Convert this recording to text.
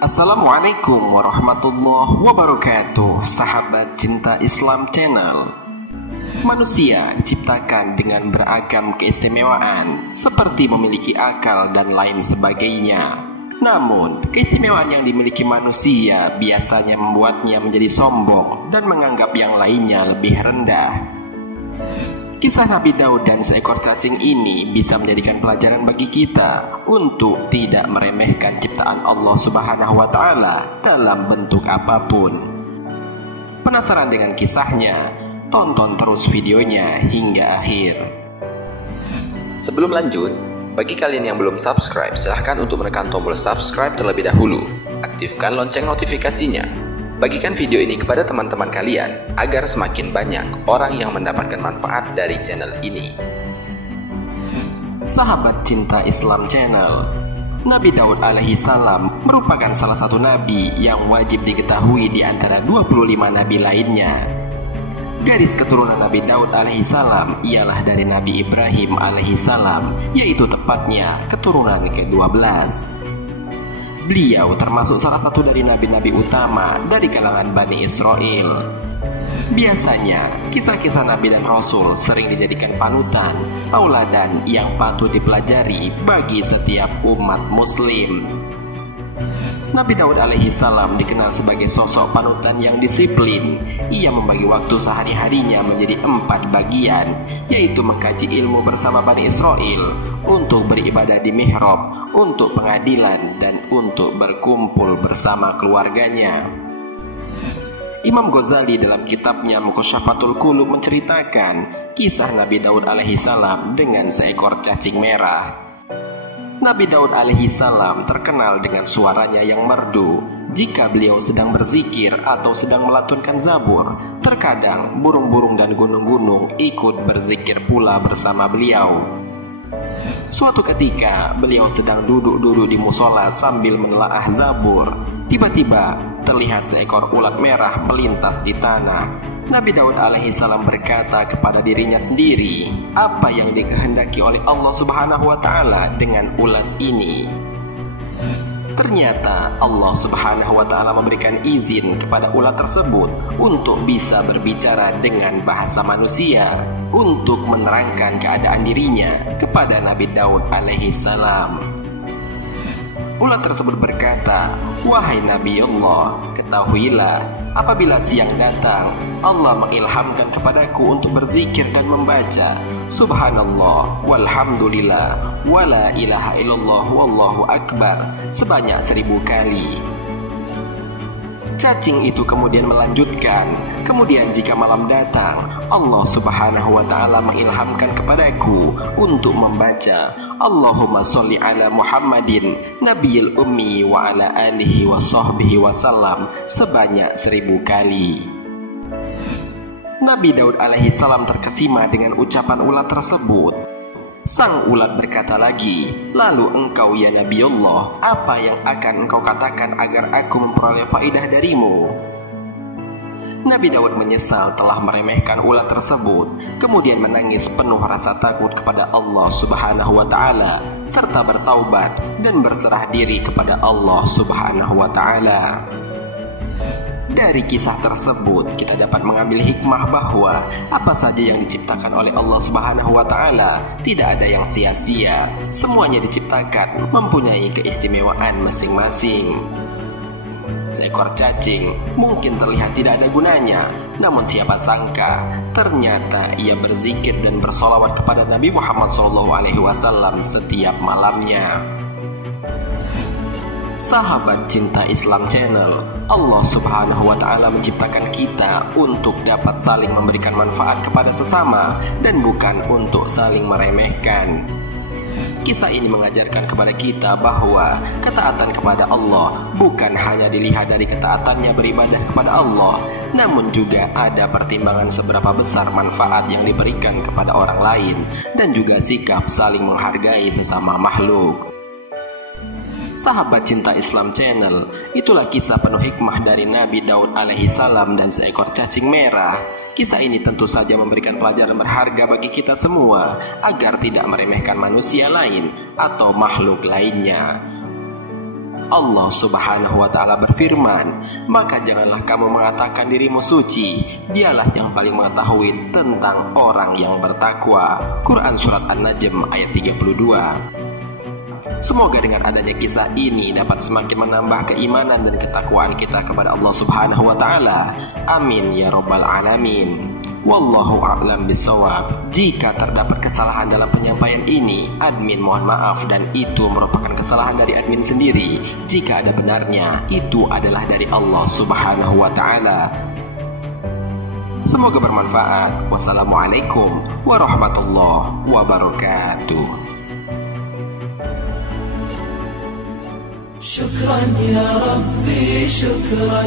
Assalamualaikum warahmatullahi wabarakatuh, sahabat cinta Islam Channel. Manusia diciptakan dengan beragam keistimewaan, seperti memiliki akal dan lain sebagainya. Namun, keistimewaan yang dimiliki manusia biasanya membuatnya menjadi sombong dan menganggap yang lainnya lebih rendah. Kisah Nabi Daud dan seekor cacing ini bisa menjadikan pelajaran bagi kita untuk tidak meremehkan ciptaan Allah Subhanahu wa Ta'ala dalam bentuk apapun. Penasaran dengan kisahnya? Tonton terus videonya hingga akhir. Sebelum lanjut, bagi kalian yang belum subscribe, silahkan untuk menekan tombol subscribe terlebih dahulu. Aktifkan lonceng notifikasinya. Bagikan video ini kepada teman-teman kalian agar semakin banyak orang yang mendapatkan manfaat dari channel ini. Sahabat cinta Islam Channel, Nabi Daud alaihi salam merupakan salah satu nabi yang wajib diketahui di antara 25 nabi lainnya. Garis keturunan Nabi Daud alaihi salam ialah dari Nabi Ibrahim alaihi salam, yaitu tepatnya keturunan ke-12. Beliau termasuk salah satu dari nabi-nabi utama dari kalangan Bani Israel. Biasanya, kisah-kisah nabi dan rasul sering dijadikan panutan, tauladan yang patut dipelajari bagi setiap umat muslim. Nabi Daud alaihi salam dikenal sebagai sosok panutan yang disiplin. Ia membagi waktu sehari-harinya menjadi 4 bagian, yaitu mengkaji ilmu bersama Bani Israel, untuk beribadah di mihrab, untuk pengadilan, dan untuk berkumpul bersama keluarganya. Imam Ghazali dalam kitabnya Muqashafatul Qulub menceritakan kisah Nabi Daud alaihi salam dengan seekor cacing merah. Nabi Daud alaihi salam terkenal dengan suaranya yang merdu. Jika beliau sedang berzikir atau sedang melantunkan zabur, terkadang burung-burung dan gunung-gunung ikut berzikir pula bersama beliau. Suatu ketika beliau sedang duduk-duduk di musola sambil menelaah zabur. Tiba-tiba terlihat seekor ulat merah melintas di tanah. Nabi Daud alaihi salam berkata kepada dirinya sendiri, apa yang dikehendaki oleh Allah Subhanahu wa Ta'ala dengan ulat ini? Ternyata Allah Subhanahu wa Ta'ala memberikan izin kepada ulat tersebut untuk bisa berbicara dengan bahasa manusia, untuk menerangkan keadaan dirinya kepada Nabi Daud alaihi salam. Ulat tersebut berkata, wahai Nabi Allah, ketahuilah, apabila siang datang, Allah mengilhamkan kepadaku untuk berzikir dan membaca Subhanallah, walhamdulillah, wala ilaha illallah, wallahu akbar sebanyak 1000 kali. Cacing itu kemudian melanjutkan, kemudian jika malam datang, Allah Subhanahu wa Ta'ala mengilhamkan kepadaku untuk membaca Allahumma sholli ala Muhammadin nabiyil ummi wa ala alihi wa sahbihi wasallam sebanyak 1000 kali. Nabi Daud alaihi salam terkesima dengan ucapan ulat tersebut. Sang ulat berkata lagi, lalu engkau ya Nabi Allah, apa yang akan engkau katakan agar aku memperoleh faidah darimu? Nabi Daud menyesal telah meremehkan ulat tersebut, kemudian menangis penuh rasa takut kepada Allah Subhanahu wa Ta'ala, serta bertaubat dan berserah diri kepada Allah Subhanahu wa Ta'ala. Dari kisah tersebut kita dapat mengambil hikmah bahwa apa saja yang diciptakan oleh Allah Subhanahu wa Ta'ala tidak ada yang sia-sia. Semuanya diciptakan mempunyai keistimewaan masing-masing. Seekor cacing mungkin terlihat tidak ada gunanya, namun siapa sangka ternyata ia berzikir dan bersolawat kepada Nabi Muhammad SAW setiap malamnya. Sahabat cinta Islam Channel, Allah Subhanahu wa Ta'ala menciptakan kita untuk dapat saling memberikan manfaat kepada sesama dan bukan untuk saling meremehkan. Kisah ini mengajarkan kepada kita bahwa ketaatan kepada Allah bukan hanya dilihat dari ketaatannya beribadah kepada Allah, namun juga ada pertimbangan seberapa besar manfaat yang diberikan kepada orang lain dan juga sikap saling menghargai sesama makhluk. Sahabat cinta Islam Channel, itulah kisah penuh hikmah dari Nabi Daud alaihi salam dan seekor cacing merah. Kisah ini tentu saja memberikan pelajaran berharga bagi kita semua agar tidak meremehkan manusia lain atau makhluk lainnya. Allah Subhanahu wa Ta'ala berfirman, "Maka janganlah kamu mengatakan dirimu suci, Dialah yang paling mengetahui tentang orang yang bertakwa." Quran Surat An-Najm ayat 32. Semoga dengan adanya kisah ini dapat semakin menambah keimanan dan ketakwaan kita kepada Allah Subhanahu wa Ta'ala. Amin ya rabbal alamin. Wallahu a'lam bishawab. Jika terdapat kesalahan dalam penyampaian ini, admin mohon maaf, dan itu merupakan kesalahan dari admin sendiri. Jika ada benarnya, itu adalah dari Allah Subhanahu wa Ta'ala. Semoga bermanfaat. Wassalamualaikum warahmatullahi wabarakatuh. شكرا يا ربي شكرا